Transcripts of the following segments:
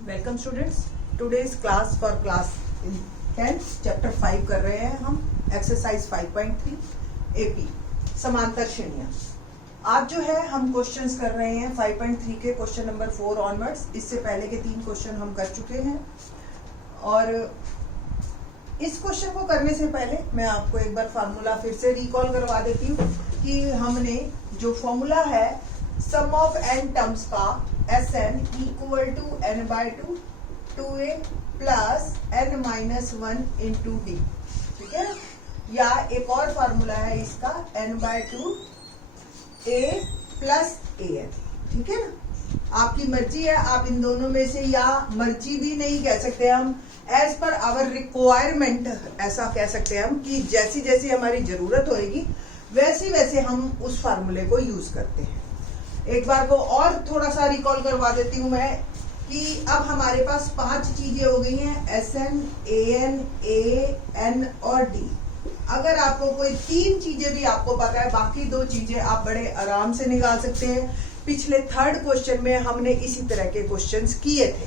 Welcome students, today's class for class 10 chapter 5 कर रहे हैं हम। एक्सरसाइज 5.3 एपी समांतर श्रेणियां। आज जो है हम क्वेश्चंस कर रहे हैं 5.3 के क्वेश्चन नंबर 4 ऑनवर्ड्स। इससे पहले के 3 क्वेश्चन हम कर चुके हैं और इस क्वेश्चन को करने से पहले मैं आपको एक बार फार्मूला फिर से रिकॉल करवा देती हूँ कि हमने जो फॉर्मूला है सम ऑफ एन टर्म्स का Sn equal to n bye 2 2a plus n minus 1 into D, ठीक है। या एक और फार्मूला है इसका n bye 2 a plus an, ठीक है ना। आपकी मर्जी है, आप इन दोनों में से, या मर्जी भी नहीं कह सकते हम, एज पर आवर रिक्वायरमेंट ऐसा कह सकते हैं हम कि जैसी जैसी हमारी जरूरत होगी वैसे वैसे हम उस फार्मूले को यूज करते हैं। एक बार को और थोड़ा सा रिकॉल करवा देती हूँ मैं कि अब हमारे पास 5 चीजें हो गई हैं, Sn, An, A, N और D। अगर आपको कोई 3 चीजें भी आपको पता है, बाकी 2 चीजें आप बड़े आराम से निकाल सकते हैं। पिछले 3rd क्वेश्चन में हमने इसी तरह के क्वेश्चंस किए थे,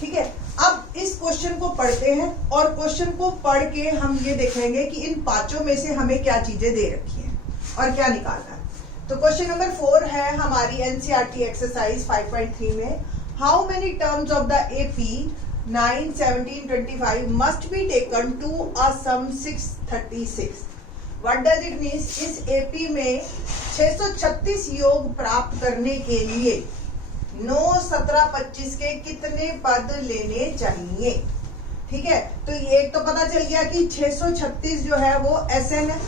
ठीक है। अब इस क्वेश्चन को पढ़ते हैं और क्वेश्चन को पढ़ के हम ये देखेंगे कि इन 5 में से हमें क्या चीजें दे रखी हैं और क्या निकालना है। तो क्वेश्चन नंबर 4 है हमारी एनसीईआरटी एक्सरसाइज 5.3 में, how many terms of the AP 9, 17, 25 must be taken to a sum 636। What does it means? इस एपी में 636 योग प्राप्त करने के लिए 9, 17, 25 के कितने पद लेने चाहिए, ठीक है। तो एक तो पता चल गया कि 636 जो है वो Sn है।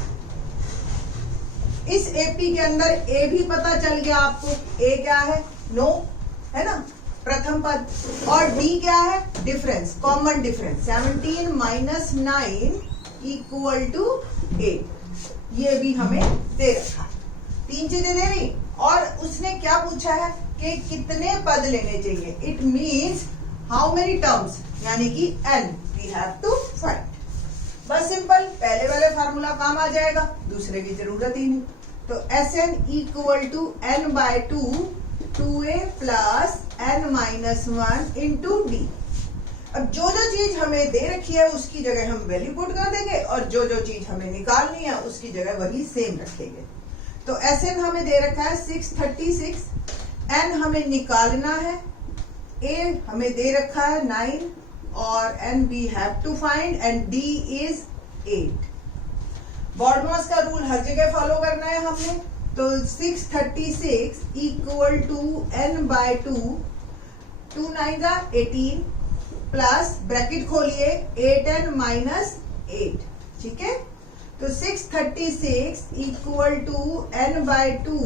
इस एपी के अंदर ए भी पता चल गया आपको, ए क्या है? 9 है ना, प्रथम पद। और डी क्या है? Difference, common difference 17 minus 9 equal to 8। ये भी हमें दे रखा, 3 चीजें दे रही। और उसने क्या पूछा है कि कितने पद लेने चाहिए। It means how many terms, यानी कि n we have to find. बस सिंपल, पहले वाले फार्मूला काम आ जाएगा, दूसरे की जरूरत ही नहीं। तो Sn equal to n bye 2 2a plus n minus 1 into d. अब जो जो चीज हमें दे रखी है उसकी जगह हम वैल्यू पुट कर देंगे और जो जो चीज हमें निकालनी है उसकी जगह वही सेम रखेंगे। तो Sn हमें दे रखा है 636, n हमें निकालना है, a हमें दे रखा है 9 और n we have to find and d is 8। BODMAS का रूल हर जगह फॉलो करना है हमने। तो 636 equal to n bye 2 2 9 18 plus bracket खोलिए 8n माइनस 8, ठीक है। तो 636 इक्वल टू n बाय 2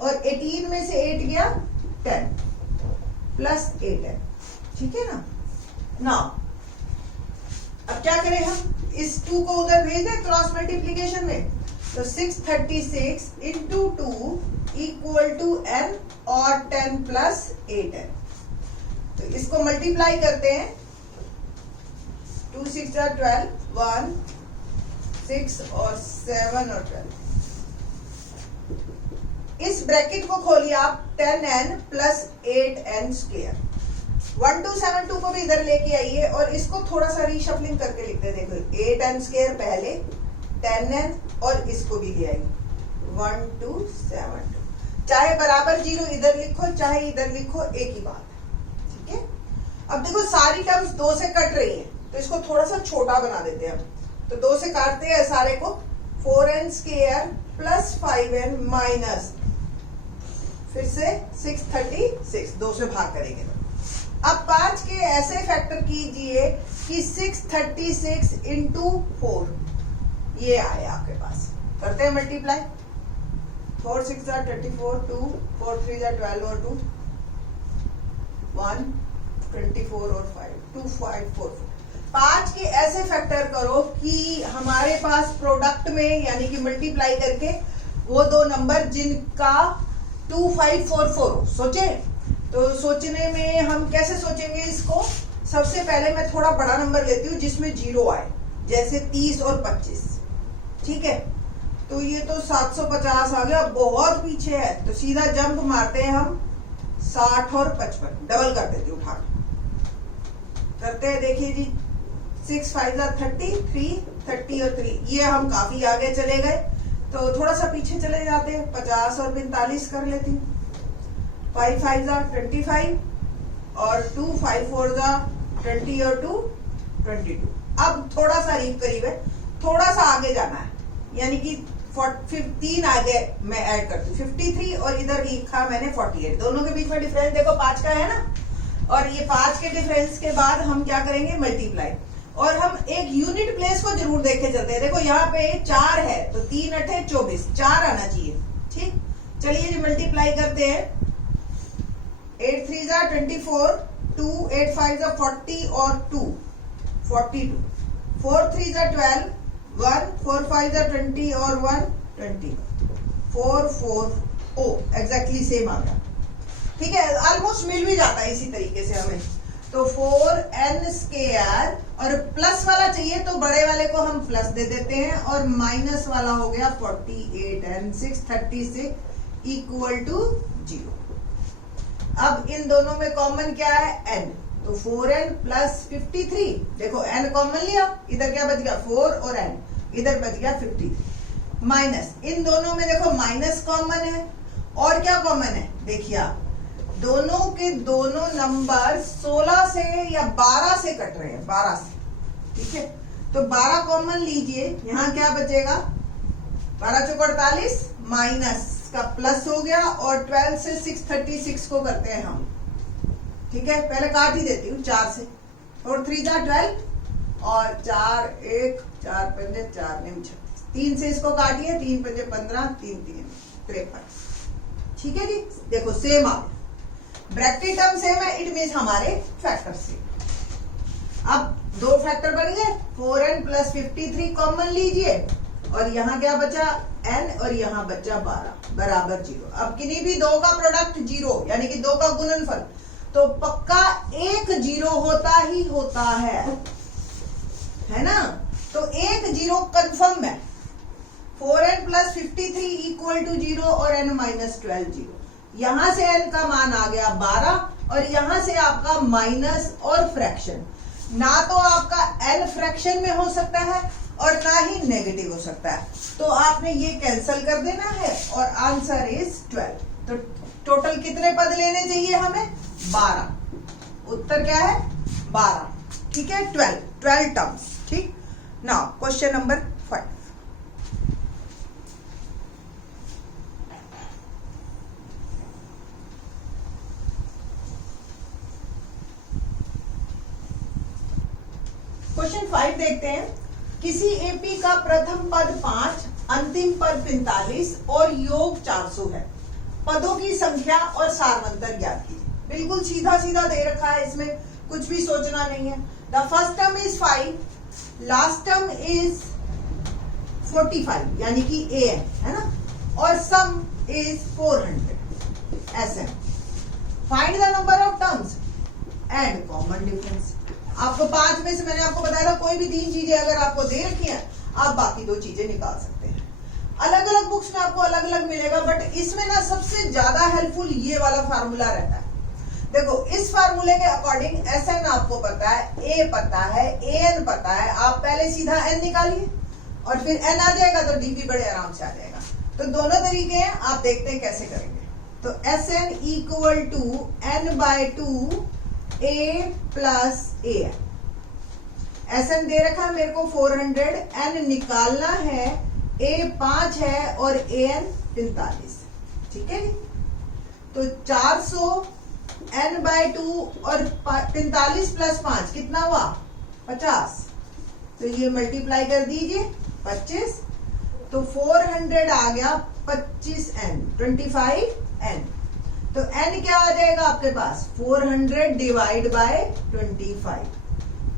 और 18 में से 8 गया 10 प्लस 8n, ठीक है ना। नाउ अब क्या करें हम, इस 2 को उधर भेज दें क्रॉस मल्टीप्लीकेशन में। तो 636 इंटू 2 इक्वल टू n और 10 प्लस 8n। तो इसको मल्टीप्लाई करते हैं, 2 6 12 1 6 और 7 और 12। इस ब्रैकेट को खोलिए आप, 10n प्लस 8n स्क्वायर। 1272 को भी इधर लेके आइए और इसको थोड़ा सा रीशफलिंग करके लिखते हैं। देखो 8n स्क्वायर पहले, 10n और इसको भी ले आइए 1272। चाहे बराबर 0 इधर लिखो चाहे इधर लिखो, एक ही बात है, ठीक है। अब देखो सारी टर्म्स 2 से कट रही हैं तो इसको थोड़ा सा छोटा बना देते हैं हम। तो 2 से काटते हैं सारे को, 4n square plus 5n minus फिर से 636, 2 से भाग करेंगे। अब 5 के ऐसे फैक्टर कीजिए कि 636 इंटू 4 ये आए आपके पास। करते हैं मल्टीप्लाई, 4 6 24 2 4 3 12 और 2 1 24 और 5 2 5 4 5 के ऐसे फैक्टर करो कि हमारे पास प्रोडक्ट में यानी कि मल्टीप्लाई करके वो 2 नंबर जिनका 2544 हो। सोचे तो सोचने में हम कैसे सोचेंगे इसको, सबसे पहले मैं थोड़ा बड़ा नंबर लेती हूँ जिसमें 0 आए, जैसे 30 और 25, ठीक है। तो ये तो 750 आ गया, बहुत पीछे है। तो सीधा जंप मारते हैं हम 60 और 55, डबल कर देती उठा करते हैं। देखिए जी 6 5 30, 30 और 3, ये हम काफी आगे चले गए, तो थोड़ा सा पीछे चले जाते हैं। 50 और 45 कर लेती हूँ। 5 5 25 और 2 5 4 20 और 2 22। अब थोड़ा सा करीब है, थोड़ा सा आगे जाना है, यानी कि 15 आगे मैं ऐड करती हूँ। 53 और इधर लिखा मैंने 48, दोनों के बीच में डिफरेंस देखो 5 का है ना। और ये 5 के डिफरेंस के बाद हम क्या करेंगे, मल्टीप्लाई। और हम एक यूनिट प्लेस को जरूर देख के चलते हैं। देखो यहाँ पे 4 है तो 3 8 24, 4 आना चाहिए। ठीक, चलिए जी मल्टीप्लाई करते हैं। 8 3 24, 2 8 5 40 और 2 42, 4 3 12, 1 4 5 20 और 1 20, 4 4 ओ एग्जैक्टली सेम आ गया। ठीक है, ऑलमोस्ट मिल भी जाता है इसी तरीके से हमें। तो 4n² और प्लस वाला चाहिए तो बड़े वाले को हम प्लस दे देते हैं, और माइनस वाला हो गया 48n 630 से इक्वल टू 0। अब इन दोनों में कॉमन क्या है, n, तो 4n प्लस 53। देखो n कॉमन लिया, इधर क्या बच गया 4 और n, इधर बच गया 53। माइनस इन दोनों में देखो माइनस कॉमन है, और क्या कॉमन है देखिए आप, दोनों के दोनों नंबर 16 से या 12 से कट रहे हैं, 12 से। ठीक है, तो 12 कॉमन लीजिए, यहाँ क्या बचेगा 12 चौक 48, माइनस का प्लस हो गया, और 12 से 636 को करते हैं हम। ठीक है, पहले काट ही देती हूँ 4 से, और 3 12 और 4 1 4 5 4 9 36, 3 से इसको काटिए, 3 5 15, 3 3 53। ठीक है जी, देखो सेम आ गया, ब्रैकेट टर्म सेम है, इट मीन्स हमारे फैक्टर सेम। अब दो फैक्टर बन गए, 4n प्लस 53 कॉमन लीजिए, और यहाँ क्या बचा n, और यहाँ बचा 12 बराबर 0। अब किन्हीं भी दो का प्रोडक्ट 0, यानी कि दो का गुणनफल, तो पक्का एक 0 होता ही होता है ना। तो एक 0 कंफर्म है। 4n प्लस 53 इक्वल टू 0 और n माइनस 12 0। यहां से n का मान आ गया 12, और यहां से आपका माइनस और फ्रैक्शन, ना तो आपका n फ्रैक्शन में हो सकता है और ना ही नेगेटिव हो सकता है, तो आपने ये कैंसिल कर देना है, और आंसर इज 12। तो टोटल कितने पद लेने चाहिए हमें, 12। उत्तर क्या है 12। ठीक है, 12 टर्म्स। ठीक, नाउ क्वेश्चन नंबर 5। क्वेश्चन 5 देखते हैं। किसी एपी का प्रथम पद 5, अंतिम पद 45 और योग 400 है। पदों की संख्या और सारवंतर ज्ञात कीजिए। बिल्कुल सीधा सीधा दे रखा है, इसमें कुछ भी सोचना नहीं है। The first term is 5, last term is 45, यानी कि an है ना, और सम is 400 sm। Find the number of terms and common difference. आपको 5 में से मैंने आपको बताया था, कोई भी 3 चीजें अगर आपको दे रखी हैं, आप बाकी 2 चीजें निकाल सकते हैं। अलग अलग बुक्स में आपको अलग अलग मिलेगा, बट इसमें ना सबसे ज्यादा हेल्पफुल ये वाला फार्मूला रहता है। देखो इस फार्मूले के अकॉर्डिंग Sn आपको पता है, A पता है, An पता है, आप पहले सीधा n निकालिए, और फिर n आ जाएगा तो d भी बड़े आराम से आ जाएगा। तो दोनों तरीके हैं, आप देखते हैं कैसे करेंगे। तो Sn equal to n/2 A plus an। Sn दे रखा है मेरे को 400, n निकालना है, A 5 है और an 45। ठीक है जी, तो 400 n/2 और 45 प्लस 5 कितना हुआ 50। तो ये मल्टीप्लाई कर दीजिए 25, तो 400 आ गया 25n 25n। तो n क्या आ जाएगा आपके पास 400 डिवाइड बाय 25,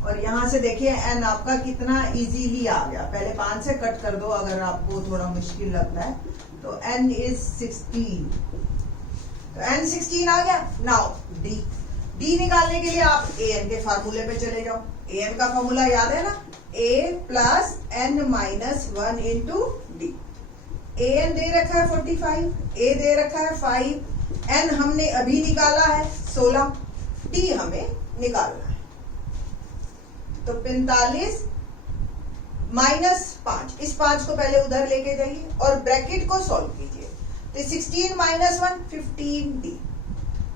और यहां से देखिए n आपका कितना इजीली आ गया। पहले 5 से कट कर दो अगर आपको थोड़ा मुश्किल लगता है, तो n इज 16, तो n 16 आ गया। नाउ d निकालने के लिए आप an के फार्मूले पे चले जाओ। an का फार्मूला याद है ना, a plus n minus 1 into D. an दे रखा है 45, a दे रखा है 5, एन हमने अभी निकाला है 16, टी हमें निकालना है। तो 45 माइनस 5, इस 5 को पहले उधर लेके जाइए और ब्रैकेट को सॉल्व कीजिए। तो 16 माइनस 1 15d,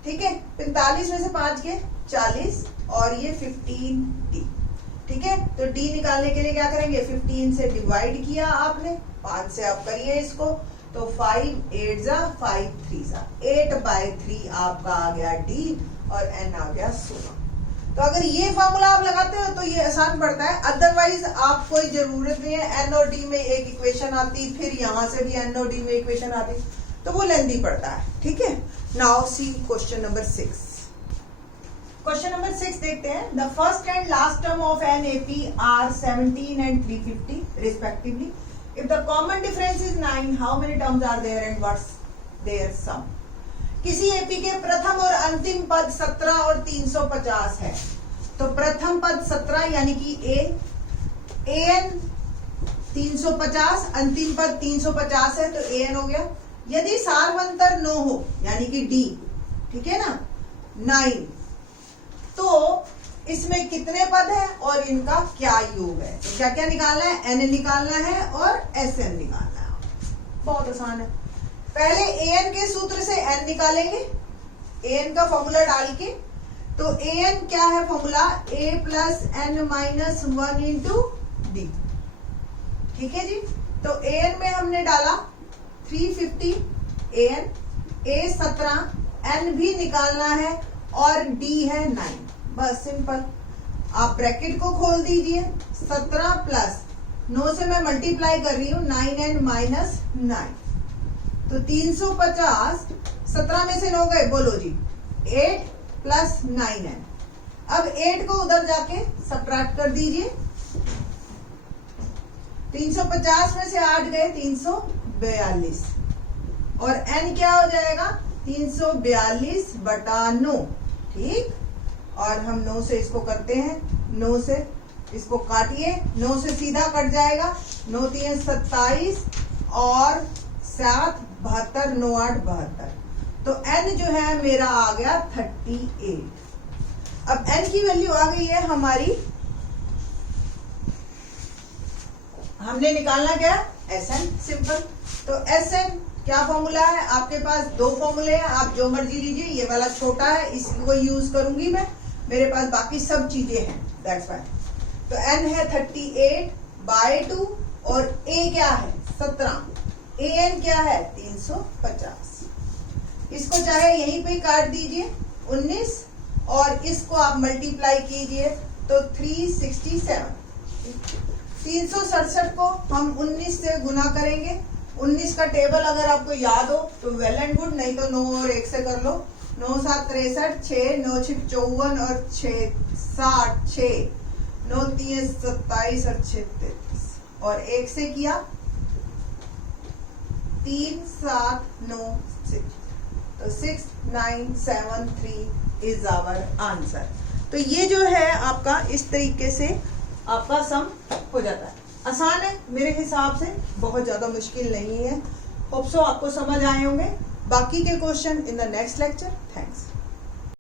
ठीक है। 45 में से 5 गए 40 और ये 15d, ठीक है। तो d निकालने के लिए क्या करेंगे, 15 से डिवाइड किया आपने, 5 से आप करिए इसको, तो 5 8 जा 5 3 जा 8/3 आपका आ गया d और n आ गया 16। तो अगर ये फॉर्मूला आप लगाते हो तो ये आसान पड़ता है, अदरवाइज आप कोई जरूरत नहीं है। n और d में एक इक्वेशन आती, फिर यहां से भी n और d में इक्वेशन आती, तो वो लेंदी पड़ता है, ठीक है। Now C question number 6। Question number 6 देखते हैं। The first and last term of an AP are 17 and 350 रिस्पेक्टिवली। If the common difference is 9, how many terms are there and what's their sum. किसी एपी के प्रथम और अंतिम पद 17 और 350 है। तो प्रथम पद 17 यानी कि ए एन 350, अंतिम पद 350 है, तो ए एन हो गया। यदि सार्वंतर 9 हो यानी कि डी, ठीक है ना, 9, तो इसमें कितने पद है और इनका क्या योग है। तो क्या क्या निकालना है, एन निकालना है और एस एन निकालना है। बहुत आसान है। पहले ए एन के सूत्र से एन निकालेंगे, ए एन का फॉर्मूला डाल के। तो ए एन क्या है formula, A plus N minus 1 into D, ठीक है जी। तो ए एन में हमने डाला 350 ए एन, ए 17, एन भी निकालना है और डी है 9, बस सिंपल। आप ब्रैकेट को खोल दीजिए, 17 प्लस 9 से मैं मल्टीप्लाई कर रही हूं, 9n माइनस 9, तो 350, 17 में से 9 गए, बोलो जी 8 प्लस 9n। अब 8 को उधर जाके सब्ट्रैक्ट कर दीजिए, 350 में से 8 गए 342, और n क्या हो जाएगा 342 बटा 9, ठीक। और हम 9 से इसको करते हैं, 9 से इसको काटिए, 9 से सीधा कट जाएगा, 9 3 27 और 7 72, 9 8 72। तो n जो है मेरा आ गया 38। अब n की वैल्यू आ गई है हमारी, हमने निकालना क्या, Sn, सिंपल। तो Sn क्या फॉर्मूला है, आपके पास 2 फॉर्मूले हैं, आप जो मर्जी लीजिए। ये वाला छोटा है, इसको यूज करूंगी मैं, मेरे पास बाकी सब चीजें हैं, दैट्स व्हाई। तो n है 38/2 और a क्या है 17, an क्या है 350। इसको चाहे यहीं पे काट दीजिए 19, और इसको आप मल्टीप्लाई कीजिए तो 367। 367 को हम 19 से गुना करेंगे। 19 का टेबल अगर आपको याद हो तो वेल एंड गुड, नहीं तो 9 और 1 से कर लो। 9 7 63, 6 9 6 54 और 6 60, 6 9 3 27 और 6 33, और 1 से किया 3 7 9 6, तो 6 9 7 3 इज आवर आंसर। तो ये जो है आपका इस तरीके से आपका सम हो जाता है। आसान है मेरे हिसाब से, बहुत ज्यादा मुश्किल नहीं है। होप सो आपको समझ आए होंगे। बाकी के question in the next lecture. Thanks.